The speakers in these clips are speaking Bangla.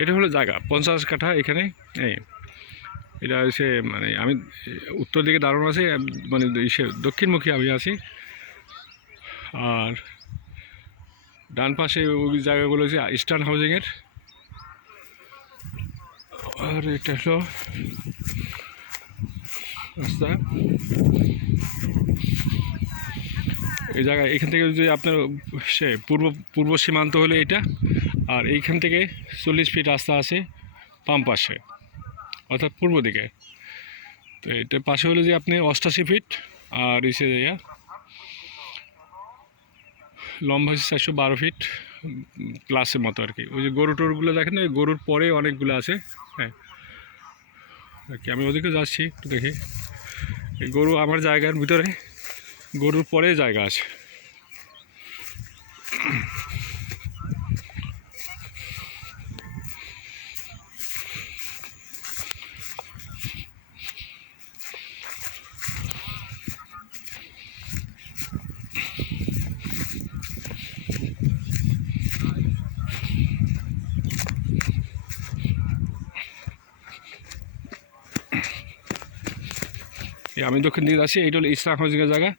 এটা হলো জায়গা 50 কাঠা এখানে। এই এটা হচ্ছে মানে আমি উত্তর দিকে দাঁড়ানো আছে, মানে দক্ষিণমুখী আমি আছি। আর ডান পাশে ওই জায়গাগুলো হচ্ছে ইস্টার্ন হাউজিংয়ের। আর এটা হলো রাস্তা। এই জায়গায় এখান থেকে যদি আপনার পূর্ব সীমান্ত হলো এটা। আর এইখান থেকে 40 ফিট রাস্তা আছে বাম পাশে, অর্থাৎ পূর্ব দিকে। তো এটার পাশে হলো যে আপনি 88 ফিট। আর এসে লম্বা হচ্ছে 412 ফিট প্লাসের মতো আর কি। ওই যে গরু টরুগুলো দেখেন, ওই গরুর পরে অনেকগুলো আছে। হ্যাঁ আর কি, আমি ওদিকে যাচ্ছি একটু দেখি। এই গরু আমার জায়গার ভিতরে, গরুর পরে জায়গা আছে। আমি দক্ষিণ দিকে যাচ্ছি। এইটা হলো ইসলাম হাউজিংয়ের জায়গা।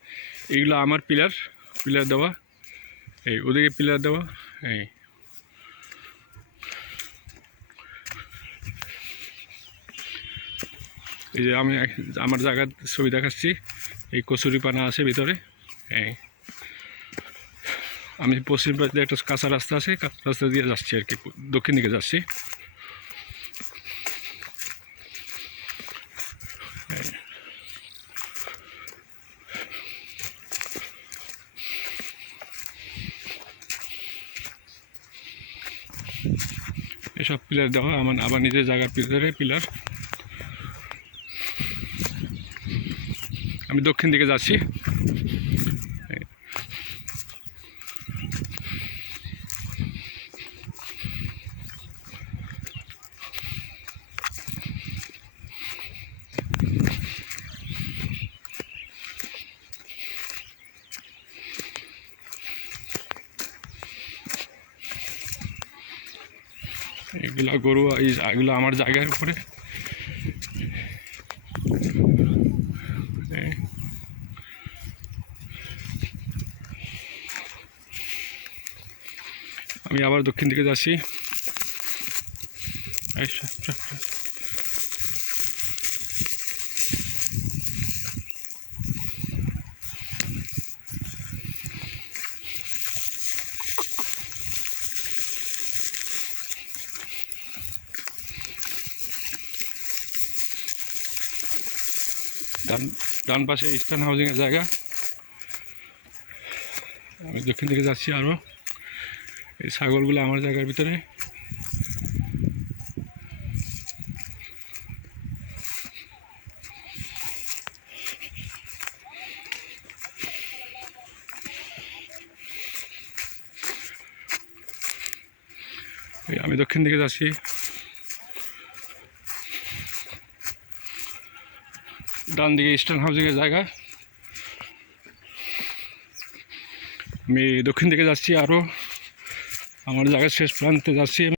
এইগুলো আমার পিলার দেওয়া। এই ওদিকে পিলার দেওয়া। এই যে আমি আমার জায়গার ছবি দেখাচ্ছি। এই কচুরিপানা আছে ভিতরে। আমি পশ্চিম পাশে একটা কাঁচা রাস্তা আছে, কাঁচা রাস্তা দিয়ে যাচ্ছি আর কি, দক্ষিণ দিকে যাচ্ছি। এসব পিলার দেওয়া আমার আবার নিজের জায়গার ভিতরে পিলার। আমি দক্ষিণ দিকে যাচ্ছি। এগুলো গরু, এগুলো আমার জায়গার উপরে। আমি আবার দক্ষিণ দিকে যাচ্ছি। ডান পাশে ইস্টার্ন হাউজিংয়ের জায়গা। আমি দক্ষিণ দিকে যাচ্ছি আরও। এই ছাগলগুলো আমার জায়গার ভিতরে। আমি দক্ষিণ দিকে যাচ্ছি। ডান দিকে ইস্টার্ন হাউজিংয়ের জায়গা। আমি দক্ষিণ দিকে যাচ্ছি আরও, আমার জায়গার শেষ প্রান্তে যাচ্ছি।